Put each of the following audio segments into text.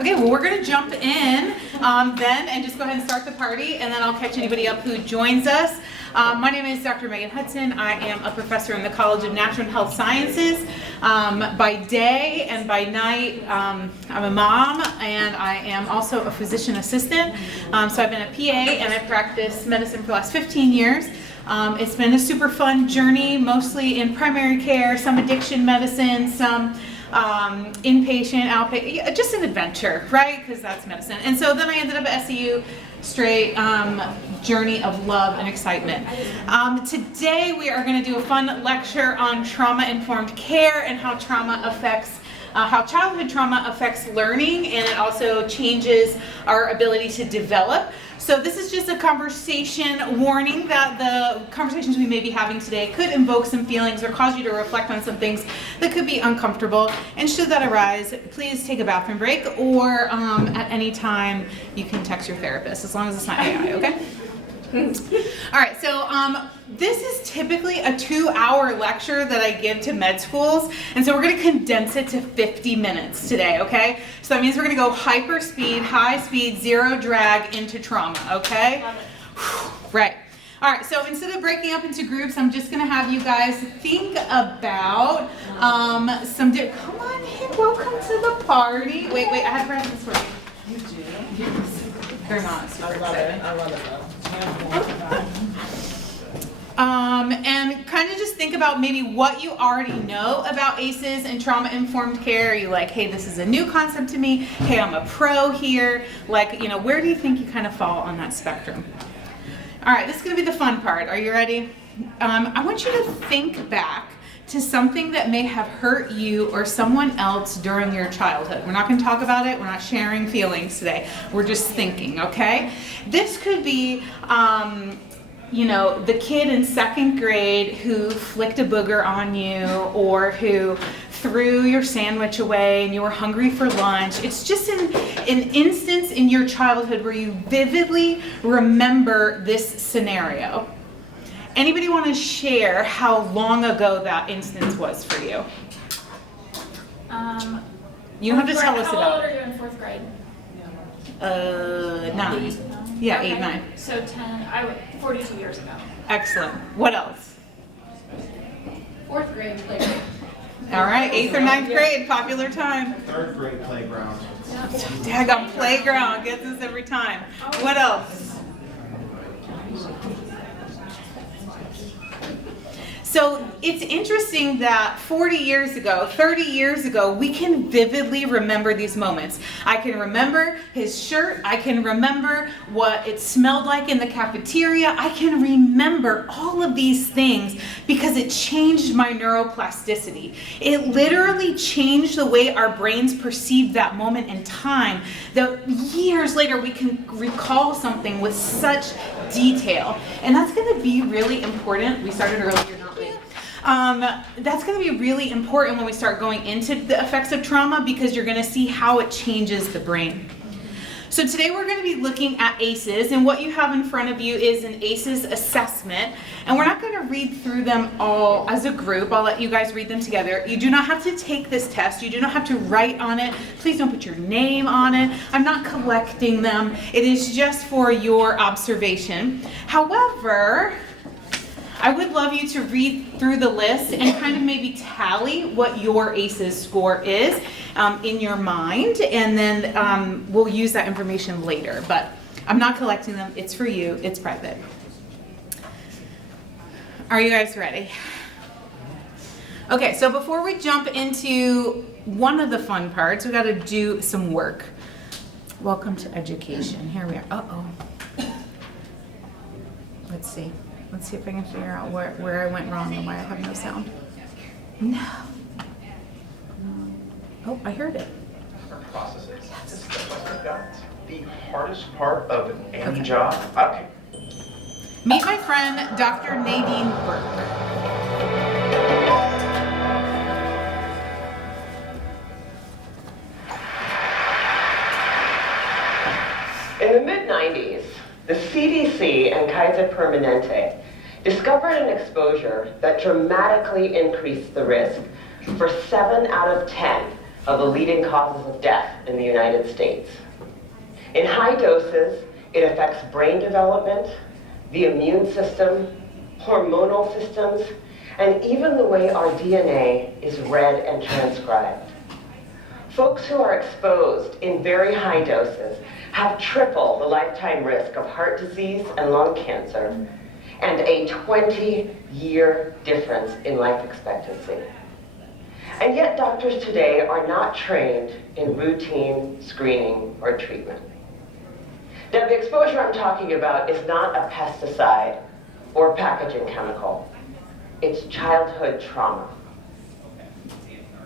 Okay, well, we're going to jump in then and just go ahead and start the party, and then I'll catch anybody up who joins us. My name is Dr. Megan Hudson. I am a professor in the College of Natural and Health Sciences. By day and by night, I'm a mom, and I am also a physician assistant. So I've been a PA, and I practiced medicine for the last 15 years. It's been a super fun journey, mostly in primary care, some addiction medicine, some inpatient, outpatient, just an adventure, right? Because that's medicine. And so then I ended up at SCU, straight journey of love and excitement. Today we are going to do a fun lecture on trauma-informed care and how trauma affects how childhood trauma affects learning, and it also changes our ability to develop. So this is just a conversation warning that the conversations we may be having today could invoke some feelings or cause you to reflect on some things that could be uncomfortable. And should that arise, please take a bathroom break, or at any time you can text your therapist, as long as it's not AI, okay? All right, so this is typically a 2-hour lecture that I give to med schools, and so we're going to condense it to 50 minutes today, okay? So that means we're going to go hyper speed, high speed, zero drag into trauma, okay? Right. All right, so instead of breaking up into groups, I'm just going to have you guys think about come on in, welcome to the party. Wait, I have presents for you. You do? Yes. They're not super exciting. I love it though. And kind of just think about maybe what you already know about ACEs and trauma-informed care. Are you like, hey, this is a new concept to me. Hey, I'm a pro here. Like, where do you think you kind of fall on that spectrum? All right, this is going to be the fun part. Are you ready? I want you to think back to something that may have hurt you or someone else during your childhood. We're not going to talk about it. We're not sharing feelings today. We're just thinking, okay? This could be, the kid in 2nd grade who flicked a booger on you, or who threw your sandwich away and you were hungry for lunch. It's just an instance in your childhood where you vividly remember this scenario. Anybody want to share how long ago that instance was for you? You don't have to tell us about it. How old are you in 4th grade? 9. Yeah, okay. 8, 9. So 42 years ago. Excellent. What else? 4th grade playground. All right, 8th or 9th grade, popular time. 3rd grade playground. Daggone playground, gets us every time. What else? So it's interesting that 40 years ago, 30 years ago, we can vividly remember these moments. I can remember his shirt. I can remember what it smelled like in the cafeteria. I can remember all of these things because it changed my neuroplasticity. It literally changed the way our brains perceive that moment in time, that years later we can recall something with such detail. And that's going to be really important. We started earlier. That's going to be really important when we start going into the effects of trauma, because you're going to see how it changes the brain. So today we're going to be looking at ACEs, and what you have in front of you is an ACEs assessment, and we're not going to read through them all as a group. I'll let you guys read them together. You do not have to take this test. You do not have to write on it. Please don't put your name on it. I'm not collecting them. It is just for your observation. However, I would love you to read through the list and kind of maybe tally what your ACEs score is in your mind, and then we'll use that information later. But I'm not collecting them. It's for you. It's private. Are you guys ready? Okay, so before we jump into one of the fun parts, we got to do some work. Welcome to education. Here we are. Uh-oh. Let's see. Let's see if I can figure out where I went wrong and why I have no sound. No. Oh, I heard it. Processes. Yes. Is the hardest part of any Okay. job? Okay. Meet my friend, Dr. Nadine Burke. In the mid-90s, the CDC and Kaiser Permanente discovered an exposure that dramatically increased the risk for 7 out of 10 of the leading causes of death in the United States. In high doses, it affects brain development, the immune system, hormonal systems, and even the way our DNA is read and transcribed. Folks who are exposed in very high doses have triple the lifetime risk of heart disease and lung cancer, and a 20-year difference in life expectancy. And yet doctors today are not trained in routine screening or treatment. Now, the exposure I'm talking about is not a pesticide or packaging chemical. It's childhood trauma.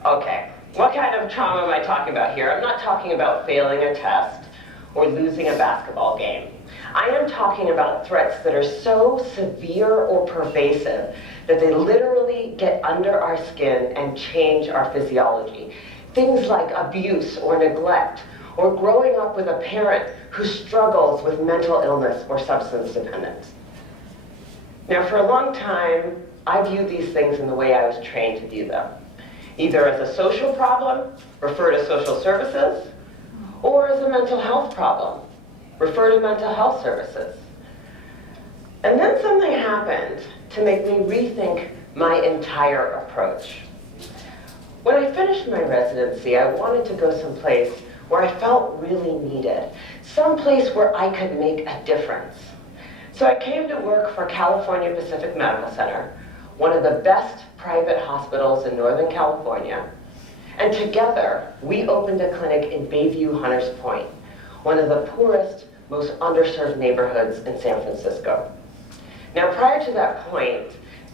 Okay, what kind of trauma am I talking about here? I'm not talking about failing a test or losing a basketball game. I am talking about threats that are so severe or pervasive that they literally get under our skin and change our physiology. Things like abuse or neglect, or growing up with a parent who struggles with mental illness or substance dependence. Now, for a long time, I viewed these things in the way I was trained to view them. Either as a social problem, refer to social services, or as a mental health problem, refer to mental health services. And then something happened to make me rethink my entire approach. When I finished my residency, I wanted to go someplace where I felt really needed, someplace where I could make a difference. So I came to work for California Pacific Medical Center, one of the best private hospitals in Northern California. And together, we opened a clinic in Bayview, Hunters Point, one of the poorest, most underserved neighborhoods in San Francisco. Now, prior to that point,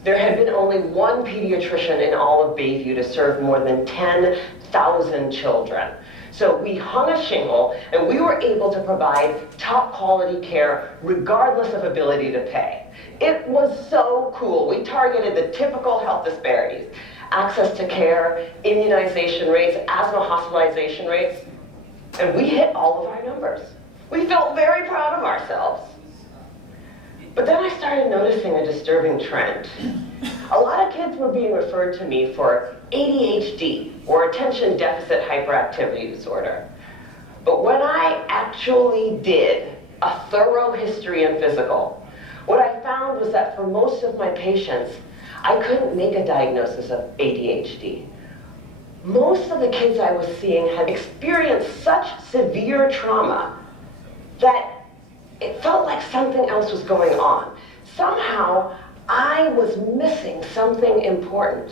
there had been only one pediatrician in all of Bayview to serve more than 10,000 children. So we hung a shingle, and we were able to provide top quality care regardless of ability to pay. It was so cool. We targeted the typical health disparities: access to care, immunization rates, asthma hospitalization rates, and we hit all of our numbers. We felt very proud of ourselves. But then I started noticing a disturbing trend. A lot of kids were being referred to me for ADHD, or attention deficit hyperactivity disorder. But when I actually did a thorough history and physical, what I found was that for most of my patients, I couldn't make a diagnosis of ADHD. Most of the kids I was seeing had experienced such severe trauma that it felt like something else was going on. Somehow, I was missing something important.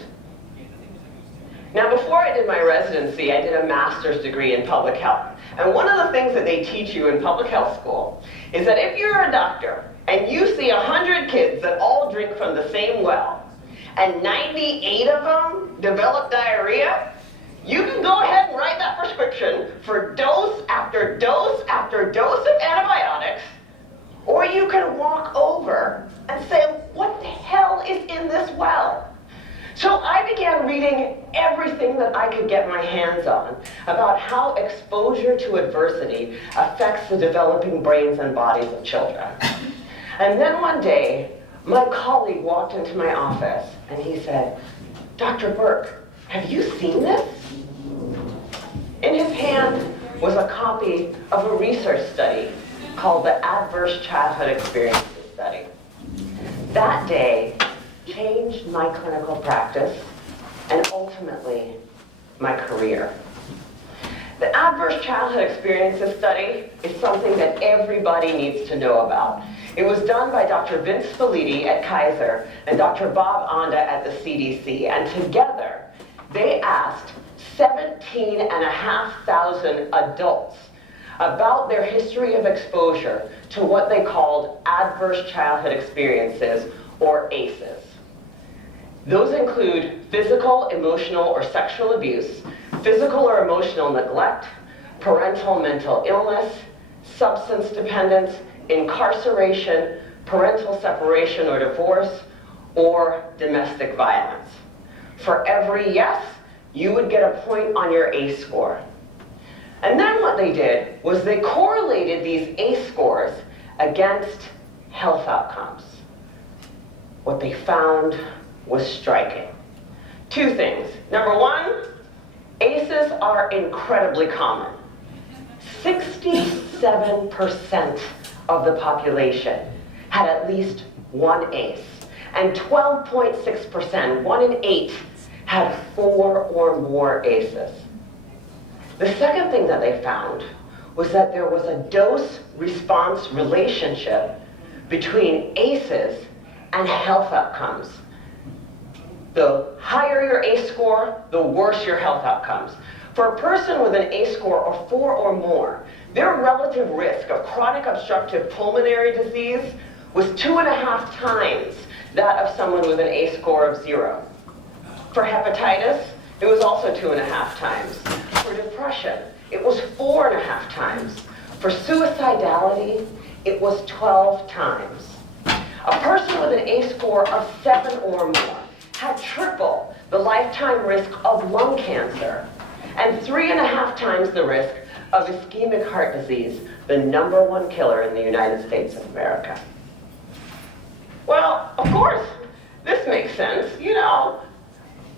Now, before I did my residency, I did a master's degree in public health. And one of the things that they teach you in public health school is that if you're a doctor and you see 100 kids that all drink from the same well, and 98 of them develop diarrhea, you can go ahead and write that prescription for dose after dose after dose of antibiotics, or you can walk over and say, what the hell is in this well? So I began reading everything that I could get my hands on about how exposure to adversity affects the developing brains and bodies of children. And then one day, my colleague walked into my office and he said, Dr. Burke, have you seen this? In his hand was a copy of a research study called the Adverse Childhood Experiences Study. That day changed my clinical practice and ultimately my career. The Adverse Childhood Experiences Study is something that everybody needs to know about. It was done by Dr. Vince Felitti at Kaiser and Dr. Bob Onda at the CDC, and together they asked 17,500 adults about their history of exposure to what they called adverse childhood experiences, or ACEs. Those include physical, emotional, or sexual abuse, physical or emotional neglect, parental mental illness, substance dependence, incarceration, parental separation or divorce, or domestic violence. For every yes, you would get a point on your ACE score. And then what they did was they correlated these ACE scores against health outcomes. What they found was striking. Two things. Number one, ACEs are incredibly common. 67% of the population had at least one ACE, and 12.6%, 1 in 8, had 4 or more ACEs. The second thing that they found was that there was a dose-response relationship between ACEs and health outcomes. The higher your ACE score, the worse your health outcomes. For a person with an ACE score of 4 or more, their relative risk of chronic obstructive pulmonary disease was 2.5 times that of someone with an ACE score of 0. For hepatitis, it was also 2.5 times. For depression, it was 4.5 times. For suicidality, it was 12 times. A person with an ACE score of 7 or more had triple the lifetime risk of lung cancer and 3.5 times the risk of ischemic heart disease, the #1 killer in the United States of America. Well, of course, this makes sense. You know,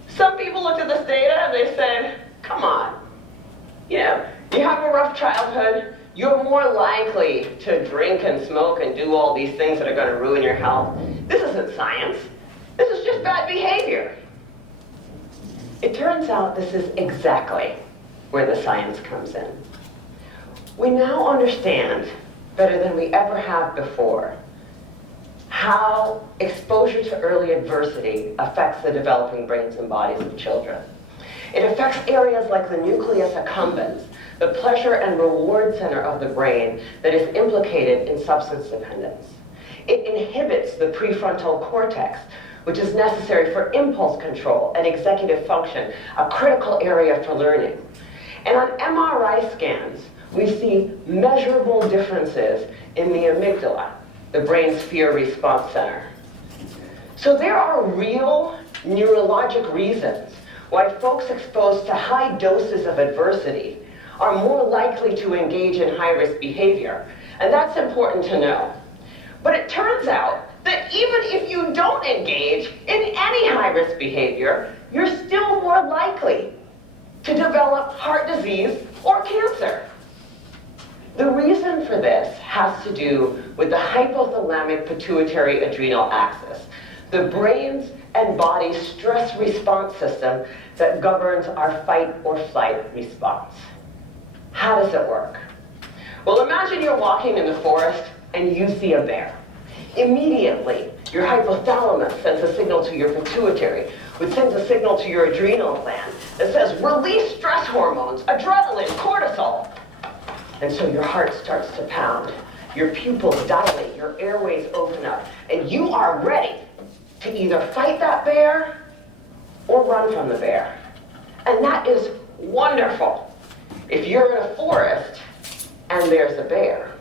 some people looked at this data and they said, come on, you know, you have a rough childhood, you're more likely to drink and smoke and do all these things that are going to ruin your health. This isn't science. This is just bad behavior. It turns out this is exactly where the science comes in. We now understand, better than we ever have before, how exposure to early adversity affects the developing brains and bodies of children. It affects areas like the nucleus accumbens, the pleasure and reward center of the brain that is implicated in substance dependence. It inhibits the prefrontal cortex, which is necessary for impulse control and executive function, a critical area for learning. And on MRI scans, we see measurable differences in the amygdala, the brain's fear response center. So there are real neurologic reasons why folks exposed to high doses of adversity are more likely to engage in high-risk behavior. And that's important to know. But it turns out that even if you don't engage in any high-risk behavior, you're still more likely to develop heart disease or cancer. The reason for this has to do with the hypothalamic pituitary adrenal axis, the brain's and body's stress response system that governs our fight or flight response. How does it work? Well, imagine you're walking in the forest and you see a bear. Immediately, your hypothalamus sends a signal to your pituitary, which sends a signal to your adrenal gland that says, release stress hormones, adrenaline, cortisol. And so your heart starts to pound, your pupils dilate, your airways open up, and you are ready to either fight that bear or run from the bear. And that is wonderful if you're in a forest and there's a bear.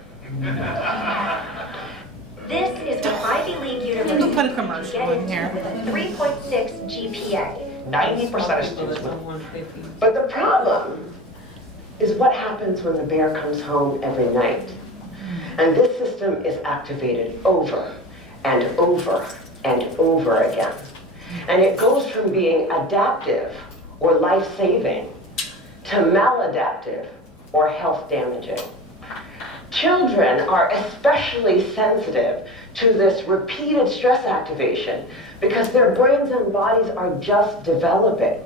This is what Ivy League University We'll put a commercial in here. with a 3.6 GPA. 90% of students will. But the problem is what happens when the bear comes home every night. And this system is activated over and over and over again. And it goes from being adaptive or life-saving to maladaptive or health-damaging. Children are especially sensitive to this repeated stress activation because their brains and bodies are just developing.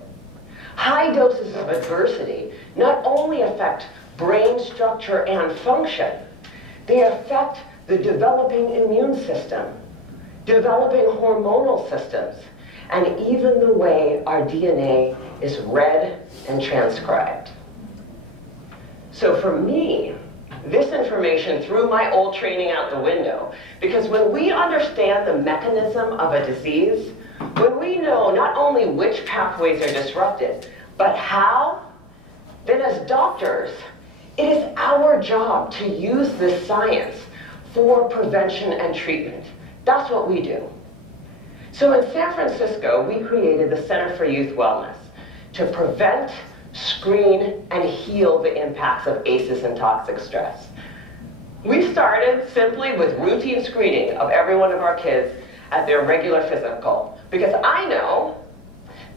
High doses of adversity not only affect brain structure and function, they affect the developing immune system, developing hormonal systems, and even the way our DNA is read and transcribed. So for me, this information threw my old training out the window, because when we understand the mechanism of a disease, when we know not only which pathways are disrupted, but how, then as doctors, it is our job to use this science for prevention and treatment. That's what we do. So in San Francisco, we created the Center for Youth Wellness to prevent, screen, and heal the impacts of ACEs and toxic stress. We started simply with routine screening of every one of our kids at their regular physical, because I know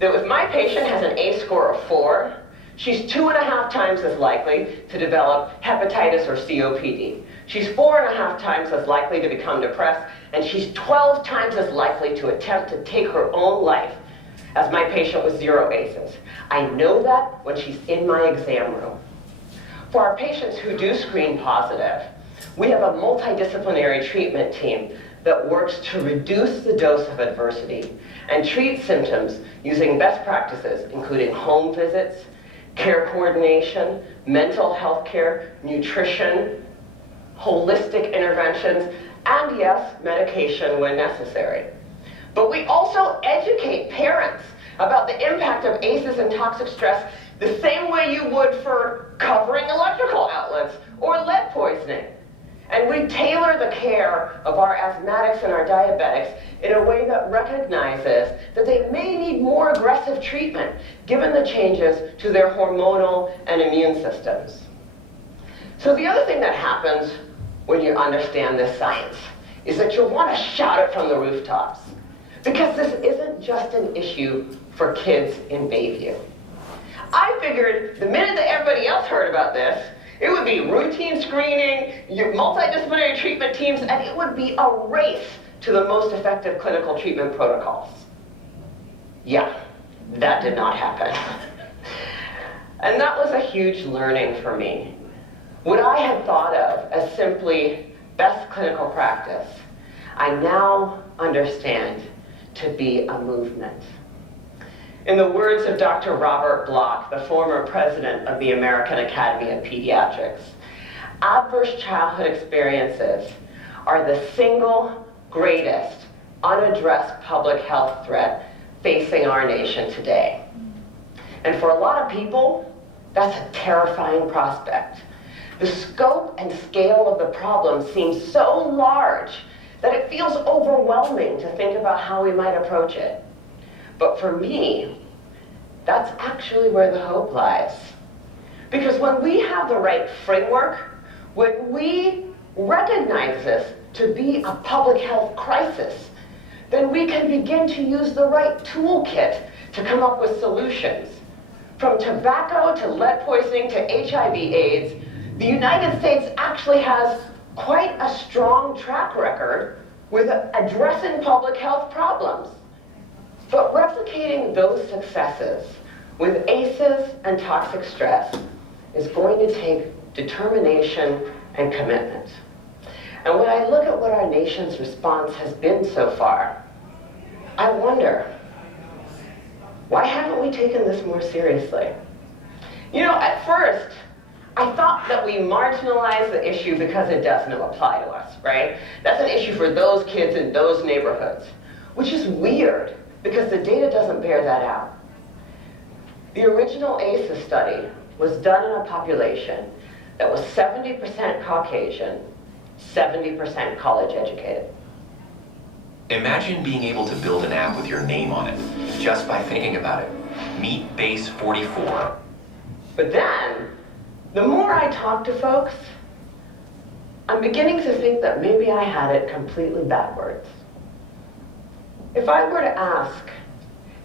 that if my patient has an ACE score of 4, She's 2.5 times as likely to develop hepatitis or COPD. She's 4.5 times as likely to become depressed, and she's 12 times as likely to attempt to take her own life as my patient with 0 ACEs. I know that when she's in my exam room. For our patients who do screen positive, we have a multidisciplinary treatment team that works to reduce the dose of adversity and treat symptoms using best practices, including home visits, care coordination, mental health care, nutrition, holistic interventions, and yes, medication when necessary. But we also educate parents about the impact of ACEs and toxic stress the same way you would for covering electrical outlets or lead poisoning. And we tailor the care of our asthmatics and our diabetics in a way that recognizes that they may need more aggressive treatment given the changes to their hormonal and immune systems. So the other thing that happens when you understand this science is that you'll want to shout it from the rooftops, because this isn't just an issue for kids in Bayview. I figured the minute that everybody else heard about this, it would be routine screening, your multidisciplinary treatment teams, and it would be a race to the most effective clinical treatment protocols. Yeah, that did not happen. And that was a huge learning for me. What I had thought of as simply best clinical practice, I now understand to be a movement. In the words of Dr. Robert Block, the former president of the American Academy of Pediatrics, adverse childhood experiences are the single greatest unaddressed public health threat facing our nation today. And for a lot of people, that's a terrifying prospect. The scope and scale of the problem seems so large that it feels overwhelming to think about how we might approach it. But for me, that's actually where the hope lies. Because when we have the right framework, when we recognize this to be a public health crisis, then we can begin to use the right toolkit to come up with solutions. From tobacco to lead poisoning to HIV/AIDS, the United States actually has quite a strong track record with addressing public health problems. But replicating those successes with ACEs and toxic stress is going to take determination and commitment. And when I look at what our nation's response has been so far, I wonder, why haven't we taken this more seriously? You know, at first, I thought that we marginalized the issue because it doesn't apply to us, right? That's an issue for those kids in those neighborhoods, which is weird because the data doesn't bear that out. The original ACEs study was done in a population that was 70% Caucasian, 70% college educated. Imagine being able to build an app with your name on it, just by thinking about it. Meet Base 44. But then, the more I talk to folks, I'm beginning to think that maybe I had it completely backwards. If I were to ask,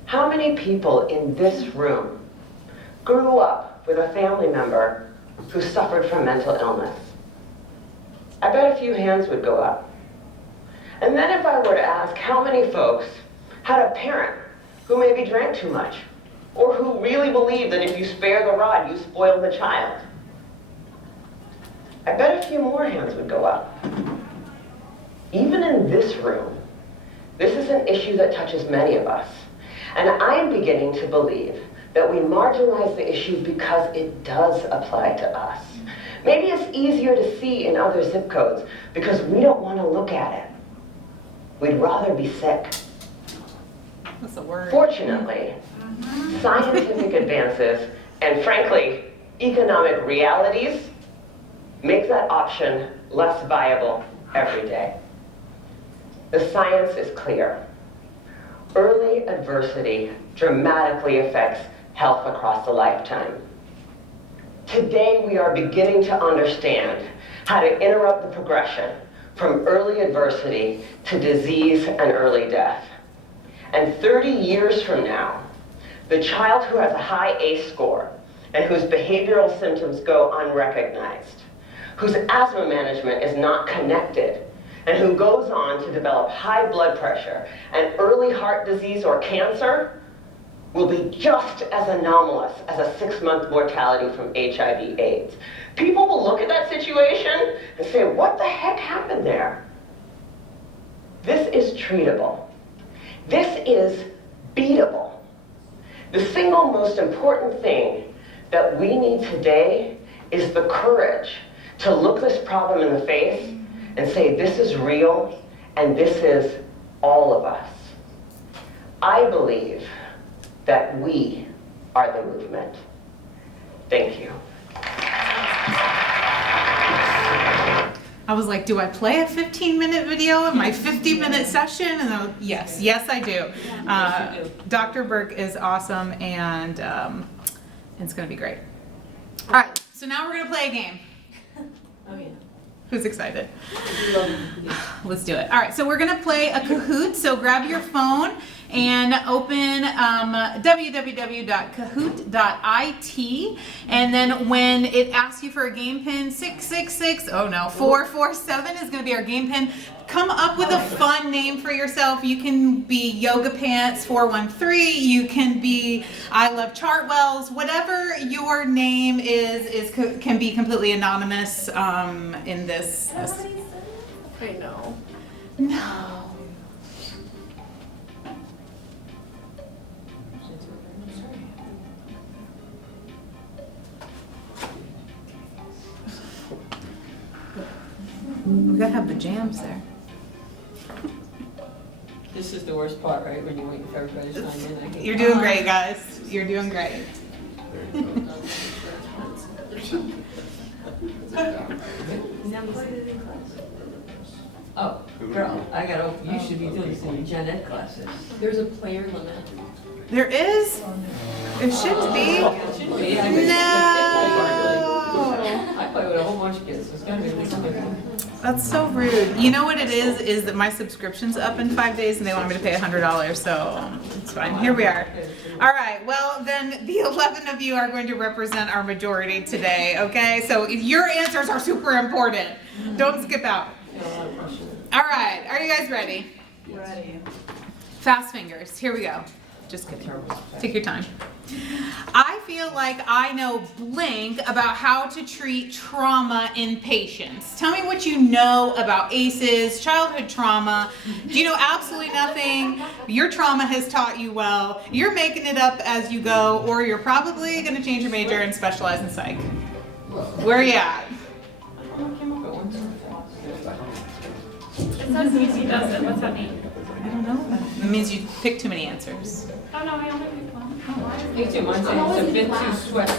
how many people in this room grew up with a family member who suffered from mental illness? I bet a few hands would go up. And then if I were to ask how many folks had a parent who maybe drank too much, or who really believed that if you spare the rod, you spoil the child, I bet a few more hands would go up. Even in this room, this is an issue that touches many of us. And I'm beginning to believe that we marginalize the issue because it does apply to us. Maybe it's easier to see in other zip codes because we don't want to look at it. We'd rather be sick. That's a word. Fortunately, scientific advances and, frankly, economic realities make that option less viable every day. The science is clear. Early adversity dramatically affects health across a lifetime. Today, we are beginning to understand how to interrupt the progression from early adversity to disease and early death. And 30 years from now, the child who has a high ACE score and whose behavioral symptoms go unrecognized, whose asthma management is not connected, and who goes on to develop high blood pressure and early heart disease or cancer will be just as anomalous as a 6-month mortality from HIV/AIDS. People will look at that situation and say, what the heck happened there? This is treatable. This is beatable. The single most important thing that we need today is the courage to look this problem in the face and say, this is real, and this is all of us. I believe that we are the movement. Thank you. I was like, do I play a 15-minute video in my 50-minute session? And yes, I do. Dr. Burke is awesome, and it's going to be great. All right, so now we're going to play a game. Oh, yeah. Who's excited? Let's do it. All right, so we're going to play a Kahoot. So grab your phone and open www.kahoot.it, and then when it asks you for a game pin, 447 is going to be our game pin. Come up with a fun name for yourself. You can be Yoga Pants 413. You can be I Love Chartwells. Whatever your name is can be completely anonymous in this. I know. No. We gotta have the jams there. This is the worst part, right? When you're waiting for everybody to chime in. You're doing great, guys. You're doing great. Oh, girl, you should be doing this in your gen ed classes. There's a player limit. There is? It should be. It should be. No. I play with a whole bunch of kids, so it's gotta be at least 50. That's so rude. You know what it is that my subscription's up in 5 days and they want me to pay $100, so it's fine. Here we are. All right, well then the 11 of you are going to represent our majority today, okay? So your answers are super important. Don't skip out. All right, are you guys ready? Ready. Fast fingers, here we go. Just kidding. Take your time. I feel like I know blank about how to treat trauma in patients. Tell me what you know about ACEs, childhood trauma. Do you know absolutely nothing? Your trauma has taught you well. You're making it up as you go, or you're probably going to change your major and specialize in psych. Where are you at? It says easy does it. What's that mean? I don't know. It means you pick too many answers. Oh no, I only picked one. Me too, mine's a bit too sweat.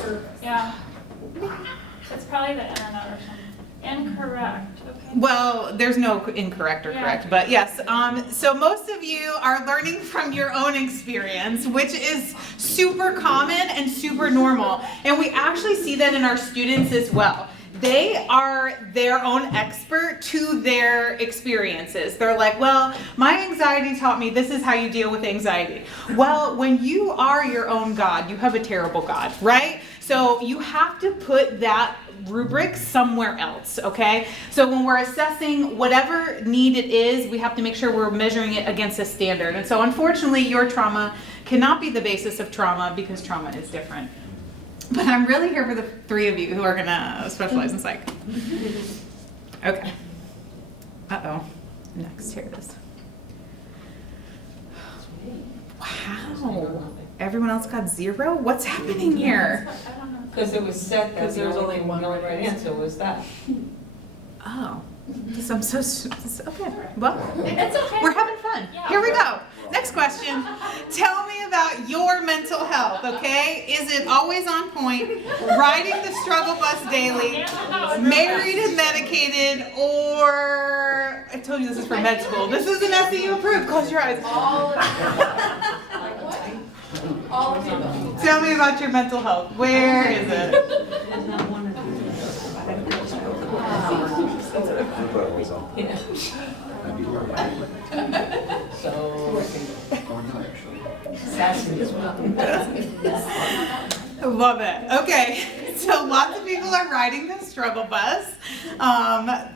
Yeah. It's probably the internet or something. Incorrect. Okay. Well, there's no incorrect or correct, but yes. So most of you are learning from your own experience, which is super common and super normal. And we actually see that in our students as well. They are their own expert to their experiences. They're like, well, my anxiety taught me this is how you deal with anxiety. Well, when you are your own God, you have a terrible God, right? So you have to put that rubric somewhere else, okay? So when we're assessing whatever need it is, we have to make sure we're measuring it against a standard. And so unfortunately, your trauma cannot be the basis of trauma because trauma is different. But I'm really here for the 3 of you who are gonna specialize in psych. Okay. Uh-oh. Next, here it is. Wow. Everyone else got 0? What's happening here? I don't know. Because it was set that the only right answer was that. Oh. So I'm so okay. Well, It's okay. we're having fun. Yeah. Here we go. Next question. Tell me about your mental health, okay? Is it always on point? Riding the struggle bus daily? Married and medicated? Or, I told you this is for med school. This is an SEU approved. Close your eyes. All of them. Tell me about your mental health. Where is it? Yeah. So, sassy as well. Love it. Okay, so lots of people are riding the struggle bus.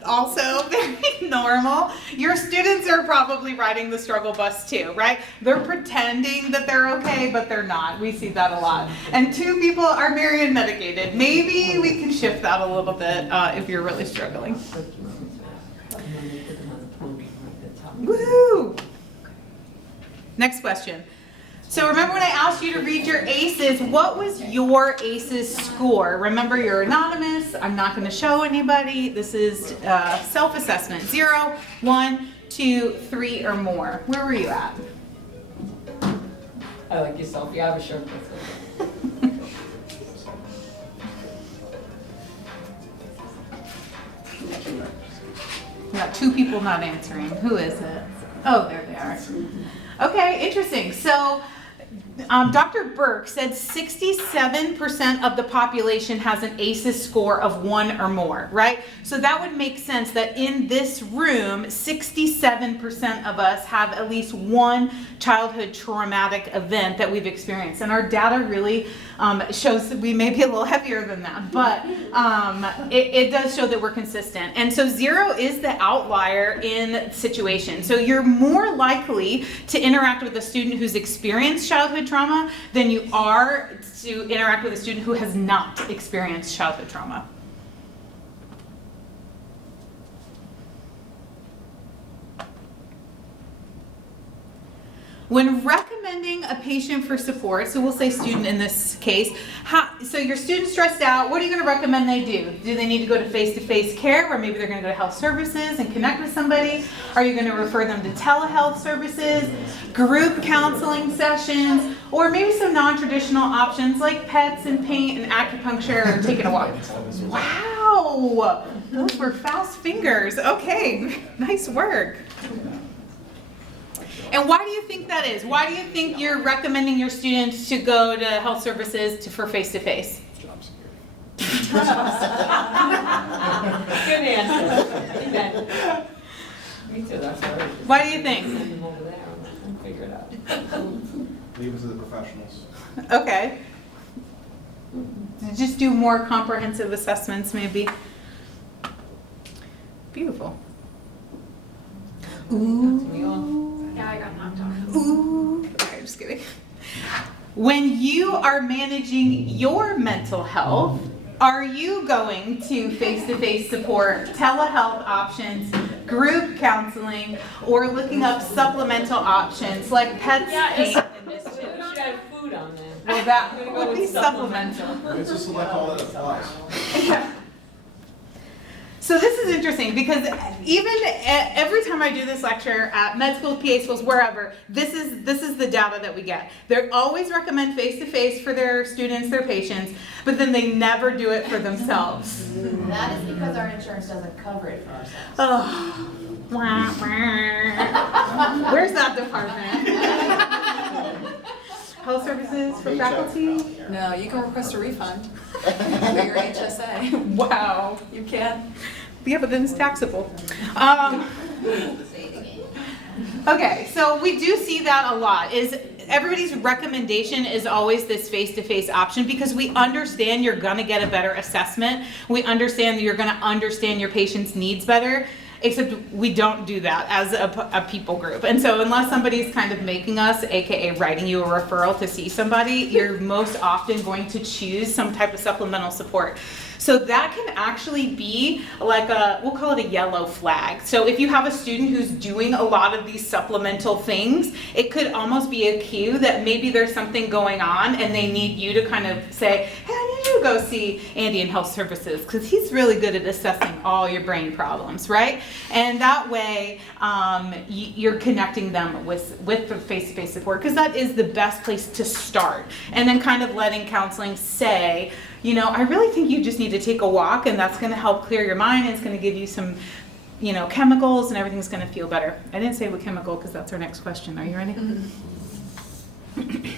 Also very normal. Your students are probably riding the struggle bus too, right? They're pretending that they're okay, but they're not. We see that a lot. And 2 people are very unmedicated. Maybe we can shift that a little bit if you're really struggling. Woo! Next question. So remember when I asked you to read your ACEs, what was your ACEs score? Remember, you're anonymous. I'm not going to show anybody. This is self-assessment. 0, 1, 2, 3, or more. Where were you at? I like yourself. You have a shirt. We got 2 people not answering. Who is it? Oh, there they are. Okay, interesting. So Dr. Burke said 67% of the population has an ACEs score of 1 or more, right? So that would make sense that in this room, 67% of us have at least one childhood traumatic event that we've experienced. And our data really shows that we may be a little heavier than that, but it does show that we're consistent. And so 0 is the outlier in situation. So you're more likely to interact with a student who's experienced childhood trauma than you are to interact with a student who has not experienced childhood trauma. When recommending a patient for support, so we'll say student in this case, so your student's stressed out, what are you going to recommend they do? Do they need to go to face-to-face care, or maybe they're going to go to health services and connect with somebody? Are you going to refer them to telehealth services, group counseling sessions, or maybe some non-traditional options like pets and paint and acupuncture or taking a walk? Wow, those were fast fingers. Okay, nice work. And why do you think that is? Why do you think you're recommending your students to go to health services for face-to-face? Good answer. Me too, that's what I was just Why do you think? send them over there and figure it out. Leave it to the professionals. Okay. Just do more comprehensive assessments, maybe. Beautiful. Ooh. Yeah, I got knocked off. Ooh. Okay, just kidding. When you are managing your mental health, are you going to face-to-face support, telehealth options, group counseling, or looking up supplemental options like pets, paint, and We mischief? should have food on there. Well, that would be supplemental. It's just select all that applies. Yeah. So this is interesting because even every time I do this lecture at med schools, PA schools, wherever, this is the data that we get. They always recommend face-to-face for their students, their patients, but then they never do it for themselves. That is because our insurance doesn't cover it for ourselves. Oh. Wah, wah. Where's that department? Health services for faculty? No, you can request a refund for your HSA. Wow. You can. Yeah, but then it's taxable. Okay, so we do see that a lot. Is everybody's recommendation is always this face-to-face option because we understand you're gonna get a better assessment. We understand that you're gonna understand your patient's needs better. Except we don't do that as a people group. And so unless somebody's kind of making us, AKA writing you a referral to see somebody, you're most often going to choose some type of supplemental support. So that can actually be like we'll call it a yellow flag. So if you have a student who's doing a lot of these supplemental things, it could almost be a cue that maybe there's something going on and they need you to kind of say, hey, I need you to go see Andy in health services because he's really good at assessing all your brain problems, right? And that way you're connecting them with the face-to-face support because that is the best place to start. And then kind of letting counseling say, you know, I really think you just need to take a walk and that's going to help clear your mind. It's going to give you some, you know, chemicals and everything's going to feel better. I didn't say what chemical because that's our next question. Are you ready? Mm-hmm.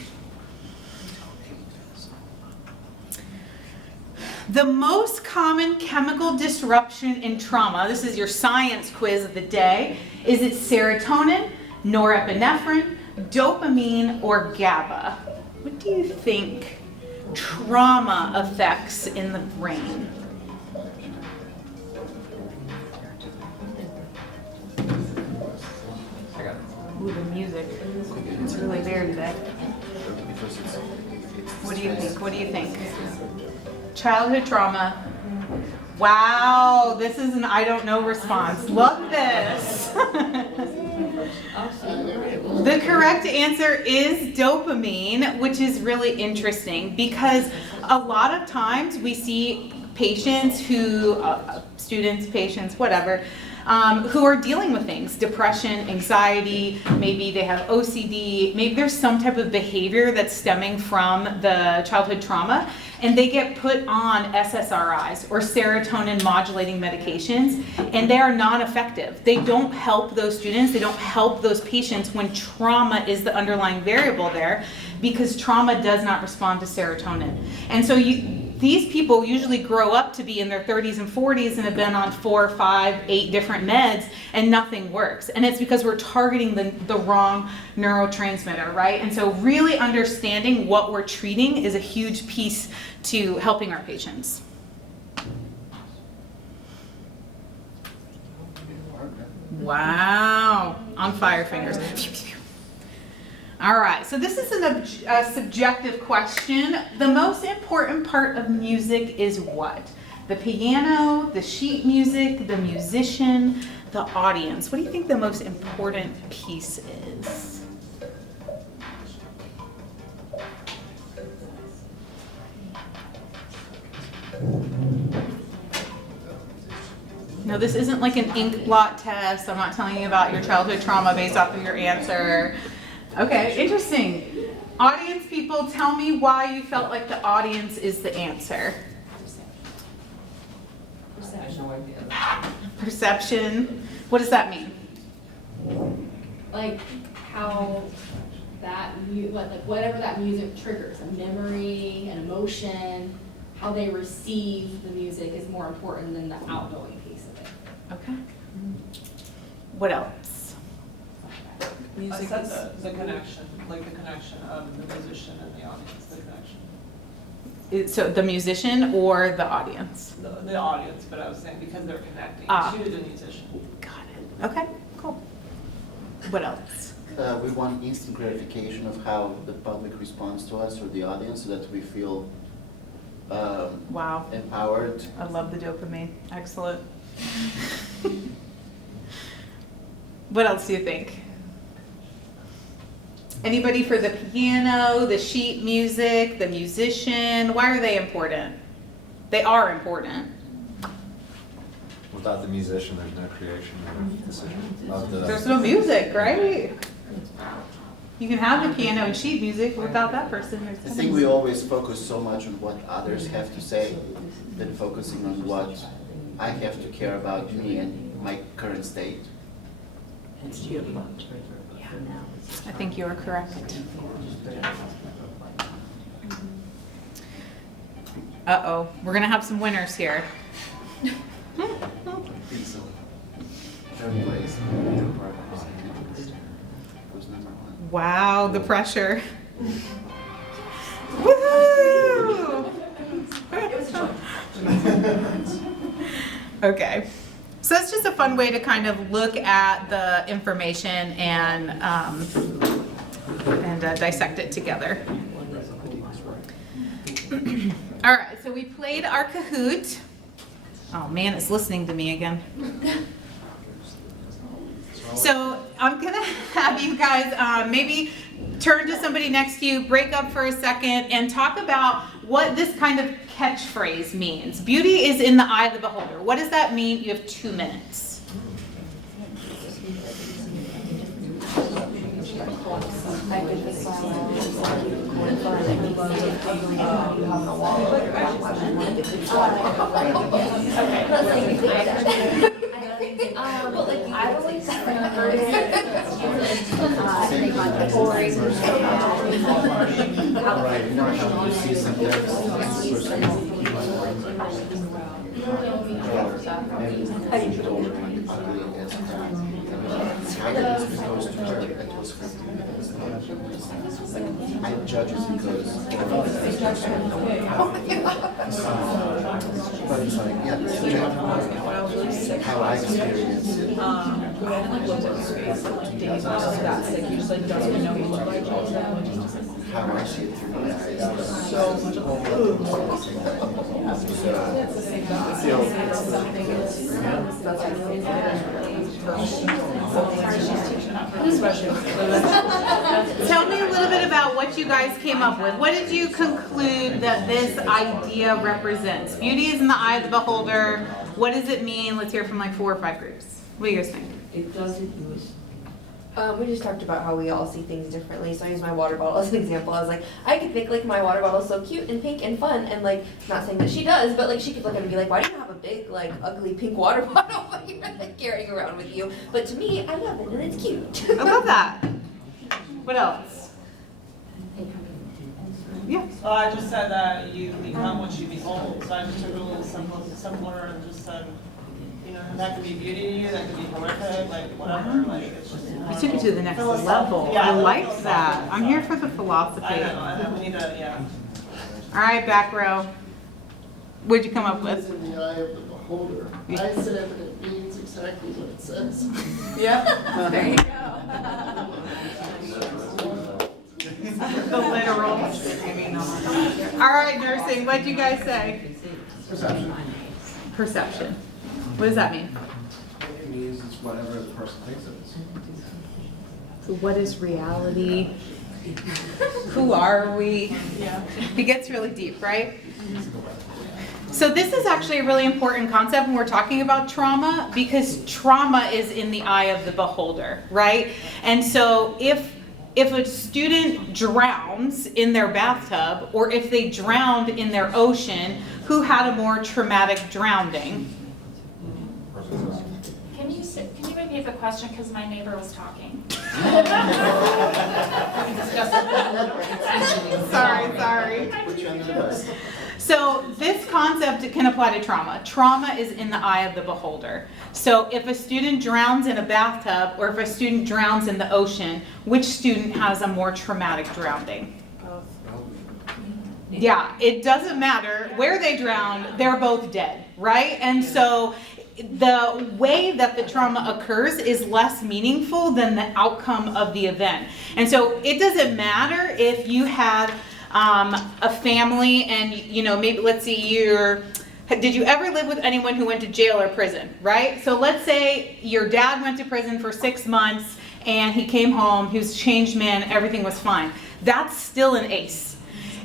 The most common chemical disruption in trauma, this is your science quiz of the day, is it serotonin, norepinephrine, dopamine, or GABA? What do you think trauma effects in the brain? Ooh, the music. It's really there today. What do you think? What do you think? Childhood trauma. Wow, this is an I don't know response. Love this. The correct answer is dopamine, which is really interesting because a lot of times we see patients who, students, patients, whatever, who are dealing with things, depression, anxiety, maybe they have OCD, maybe there's some type of behavior that's stemming from the childhood trauma, and they get put on SSRIs or serotonin modulating medications, and they are non-effective. They don't help those students, they don't help those patients when trauma is the underlying variable there, because trauma does not respond to serotonin. And so these people usually grow up to be in their 30s and 40s and have been on 4, 5, 8 different meds and nothing works. And it's because we're targeting the wrong neurotransmitter, right? And so really understanding what we're treating is a huge piece to helping our patients. Wow, on fire fingers. All right, so this is a subjective question. The most important part of music is what? The piano, the sheet music, the musician, the audience. What do you think the most important piece is? No, this isn't like an ink blot test. I'm not telling you about your childhood trauma based off of your answer. Okay, interesting. Audience people, tell me why you felt like the audience is the answer. Perception. What does that mean? Like how that like whatever that music triggers, a memory, an emotion, how they receive the music is more important than the outgoing piece of it. Okay. What else? Music I said is the connection, like the connection of the musician and the audience, the connection. So the musician or the audience? The audience, but I was saying because they're connecting to the musician. Got it. Okay, cool. What else? We want instant gratification of how the public responds to us or the audience so that we feel Wow. empowered. I love the dopamine. Excellent. What else do you think? Anybody for the piano, the sheet music, the musician? Why are they important? They are important. Without the musician, there's no creation or decision. There's no music, right? You can have the piano and sheet music without that person. I think we always focus so much on what others have to say than focusing on what I have to care about me and my current state. It's you. Yeah. I think you are correct. Uh-oh, we're gonna have some winners here. Wow, the pressure. Woohoo! Okay. So that's just a fun way to kind of look at the information and dissect it together. All right, so we played our Kahoot. Oh man, it's listening to me again. So I'm gonna have you guys maybe turn to somebody next to you, break up for a second, and talk about what this kind of catchphrase means. Beauty is in the eye of the beholder. What does that mean? You have 2 minutes. I've always heard it It goes to her, it was her. I judge it because. But it's like, yeah, it's subjective. How I experience it. We had like looked at space and like days after that sick, you just like don't even know what you look like all that. How I see it through my eyes. So much Tell me a little bit about what you guys came up with. What did you conclude that this idea represents? Beauty is in the eye of the beholder. What does it mean? Let's hear from like 4 or 5 groups. What do you guys think? It doesn't use. We just talked about how we all see things differently. So I use my water bottle as an example. I was like, I could think like my water bottle is so cute and pink and fun, and like, not saying that she does, but like she could look at it and be like, why do you have a big like ugly pink water bottle that you're like carrying around with you? But to me, I love it and it's cute. I love that. What else? Yeah. Well, I just said that you become what you behold, so I just took it a little simpler and just said, you know, that could be beauty to you, that could be horrific, like whatever, like it's just. You took it to the next philosophical. level. Yeah, I like philosophical. that. I'm here for the philosophy. I know, we need to, yeah. All right, back row. What'd you come up with? In the eye of the beholder. I said that it means exactly what it says. Yep, there you go. The literal. All right, nursing. What'd you guys say? Perception. Perception. What does that mean? It means it's whatever the person thinks it is. So what is reality? Who are we? Yeah. It gets really deep, right? So this is actually a really important concept when we're talking about trauma, because trauma is in the eye of the beholder, right? And so if a student drowns in their bathtub, or if they drowned in their ocean, who had a more traumatic drowning? Can you repeat the question, because my neighbor was talking? Sorry. Put you under the bus. So this concept can apply to trauma. Trauma is in the eye of the beholder. So if a student drowns in a bathtub or if a student drowns in the ocean, which student has a more traumatic drowning? Yeah, it doesn't matter where they drowned, they're both dead, right? And so the way that the trauma occurs is less meaningful than the outcome of the event. And so it doesn't matter if you had a family and, you know, maybe let's see, did you ever live with anyone who went to jail or prison, right? So let's say your dad went to prison for 6 months and he came home, he was a changed man, everything was fine. That's still an ACE.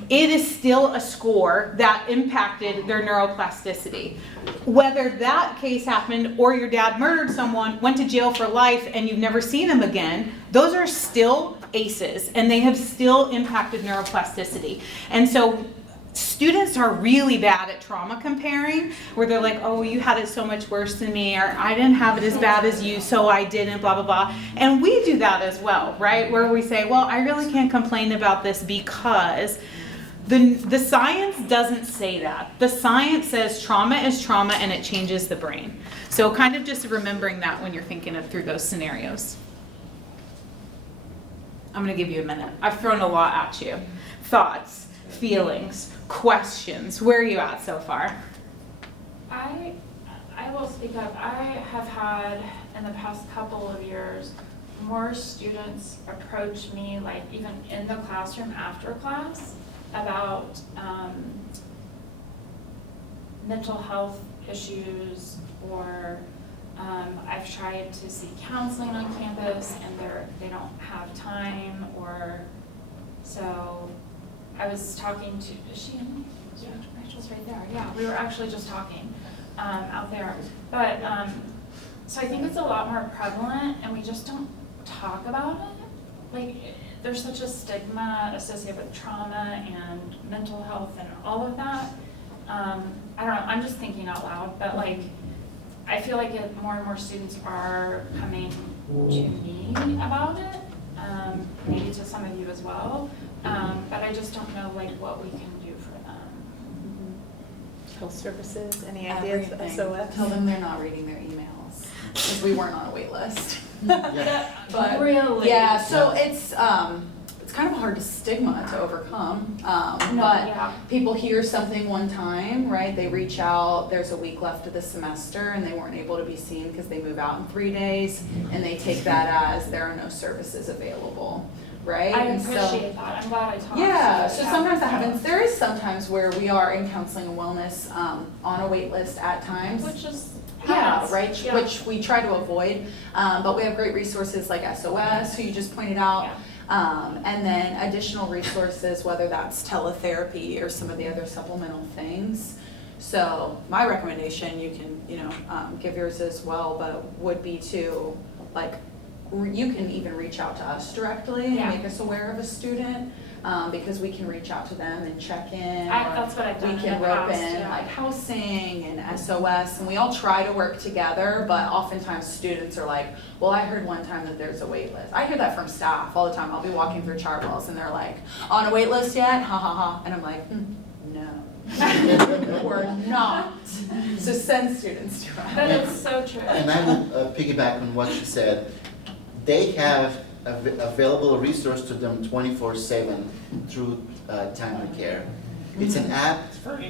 It is still a score that impacted their neuroplasticity. Whether that case happened or your dad murdered someone, went to jail for life, and you've never seen them again, those are still ACEs, and they have still impacted neuroplasticity. And so students are really bad at trauma comparing, where they're like, oh, you had it so much worse than me, or I didn't have it as bad as you, so I didn't, blah, blah, blah. And we do that as well, right? Where we say, well, I really can't complain about this because the science doesn't say that. The science says trauma is trauma and it changes the brain. So kind of just remembering that when you're thinking of through those scenarios. I'm gonna give you a minute. I've thrown a lot at you. Thoughts, feelings, questions. Where are you at so far? I will speak up. I have had, in the past couple of years, more students approach me, like even in the classroom after class, about mental health issues, or I've tried to seek counseling on campus and they don't have time, or so I was talking to, is she in? Yeah, Rachel's right there. Yeah, we were actually just talking out there. But so I think it's a lot more prevalent and we just don't talk about it. Like, there's such a stigma associated with trauma and mental health and all of that. I don't know, I'm just thinking out loud, but like, I feel like more and more students are coming to me about it, maybe to some of you as well, but I just don't know like what we can do for them. Health services, any Everything. ideas? SOS? Tell them they're not reading their emails, because we weren't on a wait list. But, Really? yeah, so it's kind of a hard stigma to overcome. But people hear something one time, right? They reach out, there's a week left of the semester and they weren't able to be seen because they move out in 3 days, and they take that as there are no services available, right? I And so- appreciate that. I'm glad I talked. Yeah, so sometimes that happens. There is sometimes where we are in counseling and wellness on a wait list at times. Which is Yeah, happens. right, Yeah. which we try to avoid, but we have great resources like SOS, who you just pointed out. And then additional resources, whether that's teletherapy or some of the other supplemental things. So my recommendation, you can, give yours as well, but would be to, like, you can even reach out to us directly and Yeah. make us aware of a student, because we can reach out to them and check in. That's what I've done We in can the rope past, in yeah. like housing and SOS, and we all try to work together, but oftentimes students are like, well, I heard one time that there's a wait list. I hear that from staff all the time. I'll be walking through Chartwells and they're like, on a wait list yet? Ha ha ha. And I'm like, no, we're not. So send students to us. That is so true. And I will piggyback on what she said. They have available resource to them 24/7 through Timely Care. It's an app.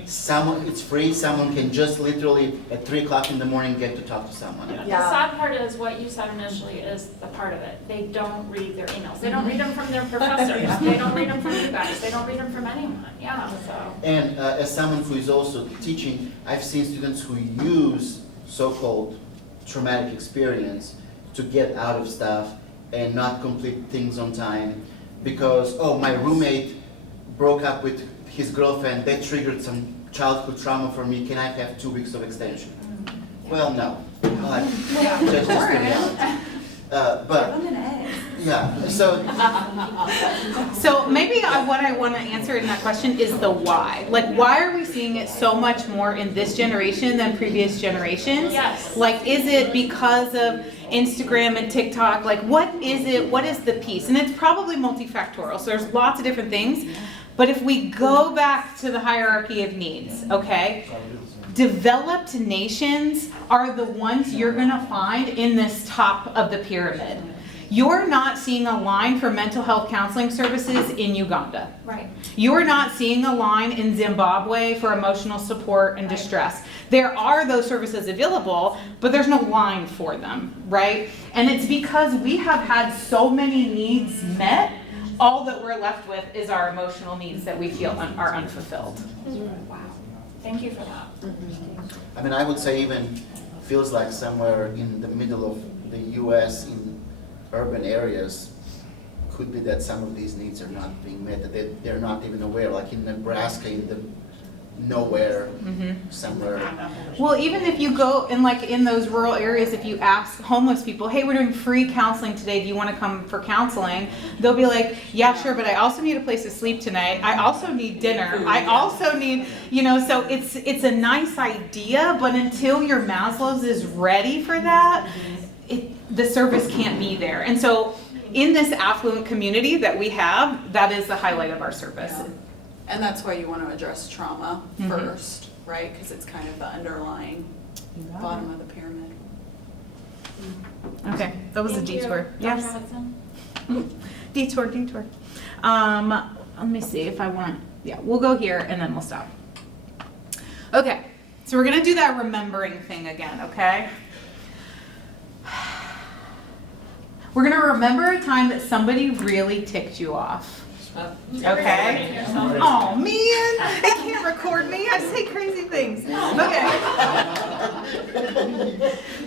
It's free. Someone can just literally at 3 o'clock in the morning get to talk to someone. The sad part is what you said initially is the part of it. They don't read their emails. They don't read them from their professors. They don't read them from you guys. They don't read them from anyone. Yeah, so. And as someone who is also teaching, I've seen students who use so-called traumatic experience to get out of stuff and not complete things on time because, oh, my roommate broke up with his girlfriend, that triggered some childhood trauma for me, can I have 2 weeks of extension? Well, no. Just the reality. But, yeah, so. So maybe what I want to answer in that question is the why. Like, why are we seeing it so much more in this generation than previous generations? Yes. Like, is it because of Instagram and TikTok? Like, what is it? What is the piece? And it's probably multifactorial. So there's lots of different things. But if we go back to the hierarchy of needs, okay? Developed nations are the ones you're gonna find in this top of the pyramid. You're not seeing a line for mental health counseling services in Uganda. Right. You're not seeing a line in Zimbabwe for emotional support and distress. There are those services available, but there's no line for them, right? And it's because we have had so many needs met, all that we're left with is our emotional needs that we feel are unfulfilled. Wow. Thank you for that. I mean, I would say even feels like somewhere in the middle of the US in urban areas could be that some of these needs are not being met, that they're not even aware, like in Nebraska, in the nowhere, somewhere. Well, even if you go and like in those rural areas, if you ask homeless people, hey, we're doing free counseling today, do you want to come for counseling? They'll be like, yeah, sure, but I also need a place to sleep tonight. I also need dinner. I also need, so it's a nice idea, but until your Maslow's is ready for that, the service can't be there. And so in this affluent community that we have, that is the highlight of our service. Yeah. And that's why you want to address trauma first, right? Because it's kind of the underlying bottom of the pyramid. Okay, that was Thank a you, detour. Dr. Yes. Hudson. Detour. Let me see if I want, we'll go here and then we'll stop. Okay, so we're gonna do that remembering thing again, okay? We're gonna remember a time that somebody really ticked you off. Okay? Oh man, it can't record me. I say crazy things. Okay.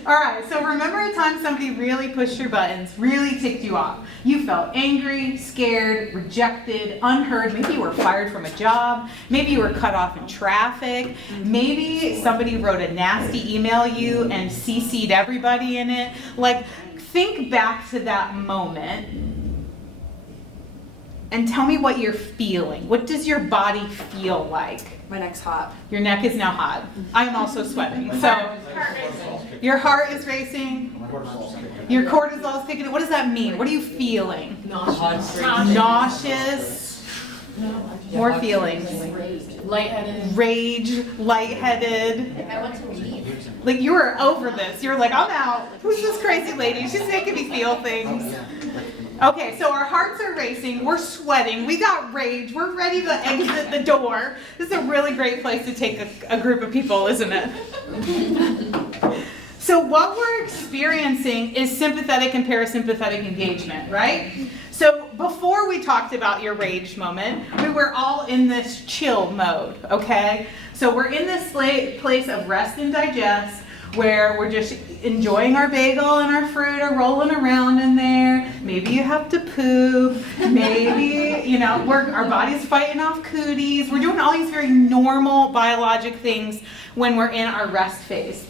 All right, so remember a time somebody really pushed your buttons, really ticked you off. You felt angry, scared, rejected, unheard. Maybe you were fired from a job. Maybe you were cut off in traffic. Maybe somebody wrote a nasty email you and CC'd everybody in it. Like, think back to that moment and tell me what you're feeling. What does your body feel like? My neck's hot. Your neck is now hot. I am also sweating. So your heart is racing. Your cortisol is kicking in. What does that mean? What are you feeling? Nauseous. More feelings. Lightheaded. Rage, lightheaded. I want to leave. Like you were over this. You were like, I'm out. Who's this crazy lady? She's making me feel things. Okay, so our hearts are racing. We're sweating. We got rage. We're ready to exit the door. This is a really great place to take a group of people, isn't it? So what we're experiencing is sympathetic and parasympathetic engagement, right? So before we talked about your rage moment, we were all in this chill mode, okay? So we're in this place of rest and digest where we're just enjoying our bagel and our fruit are rolling around in there. Maybe you have to poop. Maybe, you know, our body's fighting off cooties. We're doing all these very normal biologic things when we're in our rest phase.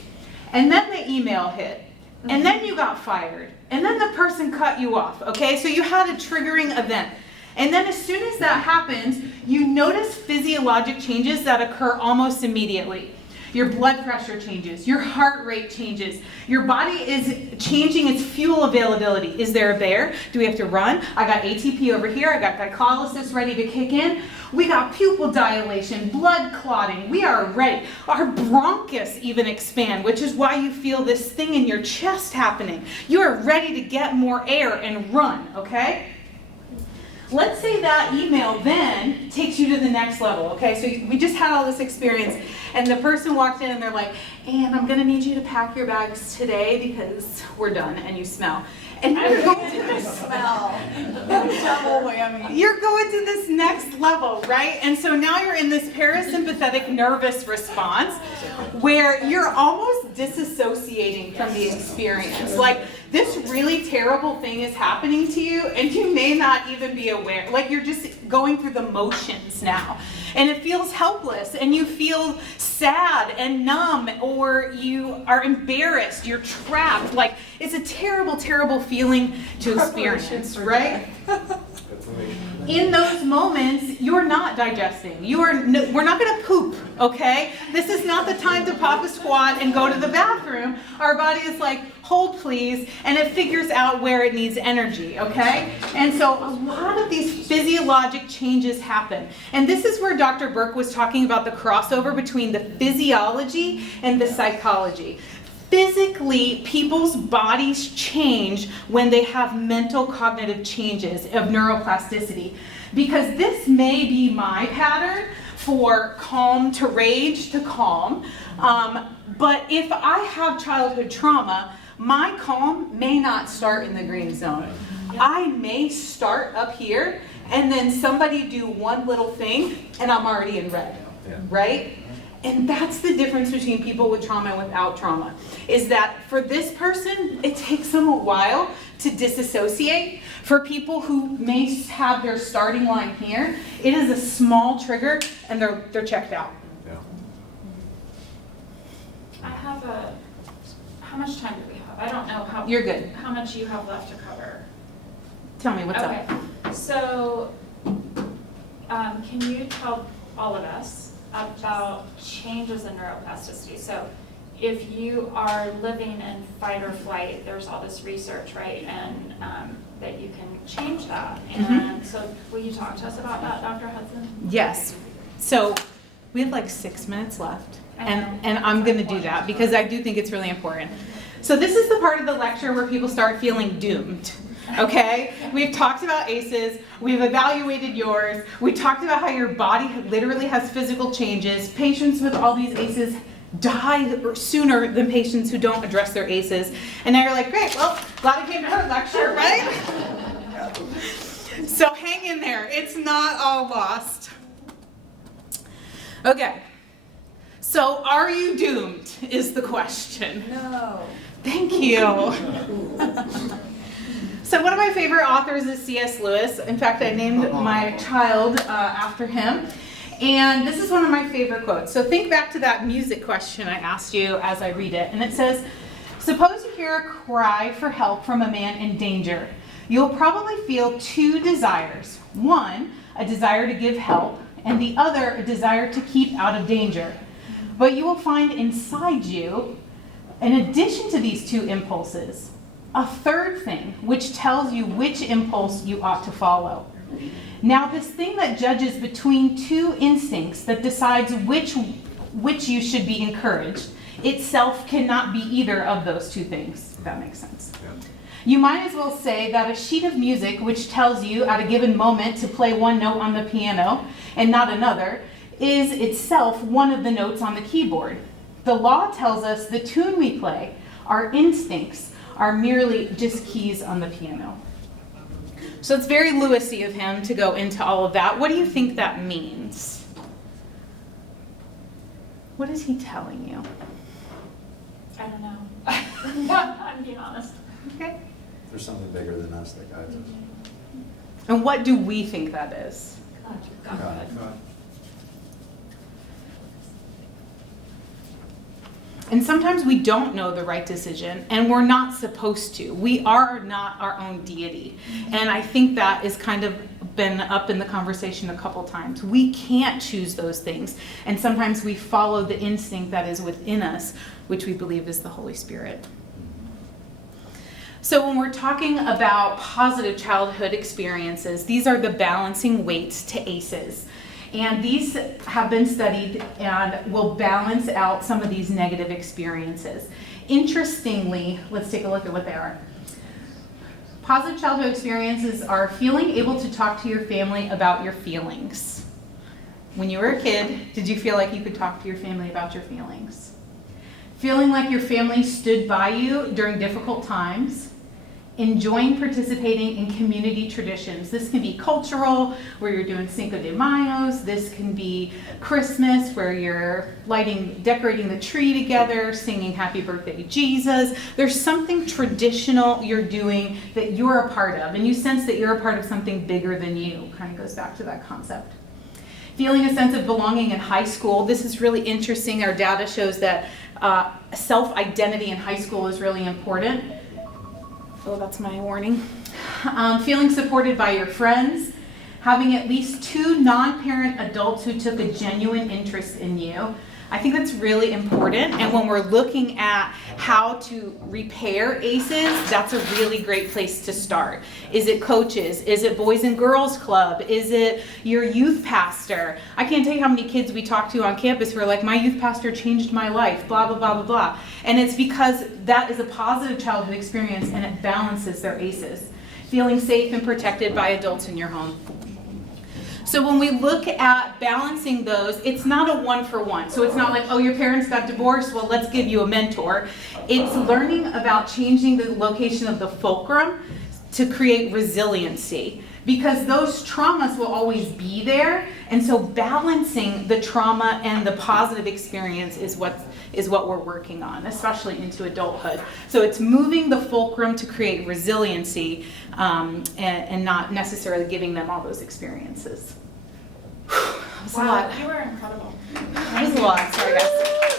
And then the email hit, and then you got fired, and then the person cut you off, okay? So you had a triggering event. And then as soon as that happens, you notice physiologic changes that occur almost immediately. Your blood pressure changes, your heart rate changes, your body is changing its fuel availability. Is there a bear? Do we have to run? I got ATP over here, I got glycolysis ready to kick in. We got pupil dilation, blood clotting, we are ready. Our bronchus even expand, which is why you feel this thing in your chest happening. You are ready to get more air and run, okay? Let's say that email then takes you to the next level, okay? So we just had all this experience, and the person walked in and they're like, and I'm gonna need you to pack your bags today because we're done and you smell. And you're going to this smell. Double whammy. You're going to this next level, right? And so now you're in this parasympathetic nervous response where you're almost disassociating from the experience. Like this really terrible thing is happening to you and you may not even be aware. Like you're just going through the motions now. And it feels helpless and you feel sad and numb or you are embarrassed, you're trapped. Like it's a terrible, terrible feeling to experience, right? In those moments, you're not digesting. We're not going to poop, okay? This is not the time to pop a squat and go to the bathroom. Our body is like, hold please, and it figures out where it needs energy, okay? And so a lot of these physiologic changes happen. And this is where Dr. Burke was talking about the crossover between the physiology and the psychology. Physically, people's bodies change when they have mental cognitive changes of neuroplasticity. Because this may be my pattern for calm to rage to calm. But if I have childhood trauma, my calm may not start in the green zone. I may start up here and then somebody do one little thing and I'm already in red, right? And that's the difference between people with trauma and without trauma, is that for this person, it takes them a while to disassociate. For people who may have their starting line here, it is a small trigger and they're checked out. Yeah. I have how much time do we have? I don't know how. You're good. How much you have left to cover? Tell me what's Okay. up. So, can you tell all of us about changes in neuroplasticity? So if you are living in fight or flight, there's all this research, right? And that you can change that. And so will you talk to us about that, Dr. Hudson? Yes. So we have like 6 minutes left. And I'm going to do that because I do think it's really important. So this is the part of the lecture where people start feeling doomed. Okay? We've talked about ACEs, we've evaluated yours, we talked about how your body literally has physical changes. Patients with all these ACEs die sooner than patients who don't address their ACEs. And now you're like, great, well, glad I came to her lecture, right? So hang in there, it's not all lost. Okay, so are you doomed is the question. No. Thank you. So one of my favorite authors is C.S. Lewis. In fact, I named my child after him. And this is one of my favorite quotes. So think back to that music question I asked you as I read it. And it says, suppose you hear a cry for help from a man in danger. You'll probably feel two desires. One, a desire to give help, and the other, a desire to keep out of danger. But you will find inside you, in addition to these two impulses, a third thing, which tells you which impulse you ought to follow. Now, this thing that judges between two instincts, that decides which you should be encouraged, itself cannot be either of those two things, if that makes sense. You might as well say that a sheet of music which tells you at a given moment to play one note on the piano and not another is itself one of the notes on the keyboard. The law tells us the tune we play, our instincts, are merely just keys on the piano. So it's very Lewisy of him to go into all of that. What do you think that means? What is he telling you? I don't know. I'm being honest. Okay. There's something bigger than us that guides us. And what do we think that is? God. And sometimes we don't know the right decision, and we're not supposed to. We are not our own deity. And I think that is kind of been up in the conversation a couple times. We can't choose those things. And sometimes we follow the instinct that is within us, which we believe is the Holy Spirit. So when we're talking about positive childhood experiences, these are the balancing weights to ACEs. And these have been studied and will balance out some of these negative experiences. Interestingly, let's take a look at what they are. Positive childhood experiences are feeling able to talk to your family about your feelings. When you were a kid, did you feel like you could talk to your family about your feelings? Feeling like your family stood by you during difficult times. Enjoying participating in community traditions. This can be cultural, where you're doing Cinco de Mayos. This can be Christmas, where you're decorating the tree together, singing Happy Birthday Jesus. There's something traditional you're doing that you're a part of, and you sense that you're a part of something bigger than you. Kind of goes back to that concept. Feeling a sense of belonging in high school. This is really interesting. Our data shows that self-identity in high school is really important. Oh, that's my warning. Feeling supported by your friends, having at least 2 non-parent adults who took a genuine interest in you. I think that's really important. And when we're looking at how to repair ACEs, that's a really great place to start. Is it coaches? Is it Boys and Girls Club? Is it your youth pastor? I can't tell you how many kids we talk to on campus who are like, my youth pastor changed my life, blah, blah, blah, blah, blah. And it's because that is a positive childhood experience and it balances their ACEs. Feeling safe and protected by adults in your home. So when we look at balancing those, it's not a 1-for-1. So it's not like, oh, your parents got divorced, well, let's give you a mentor. It's learning about changing the location of the fulcrum to create resiliency. Because those traumas will always be there. And so balancing the trauma and the positive experience is what we're working on, especially into adulthood. So it's moving the fulcrum to create resiliency and not necessarily giving them all those experiences. That was a lot. You were incredible. That was a lot. Sorry, guys.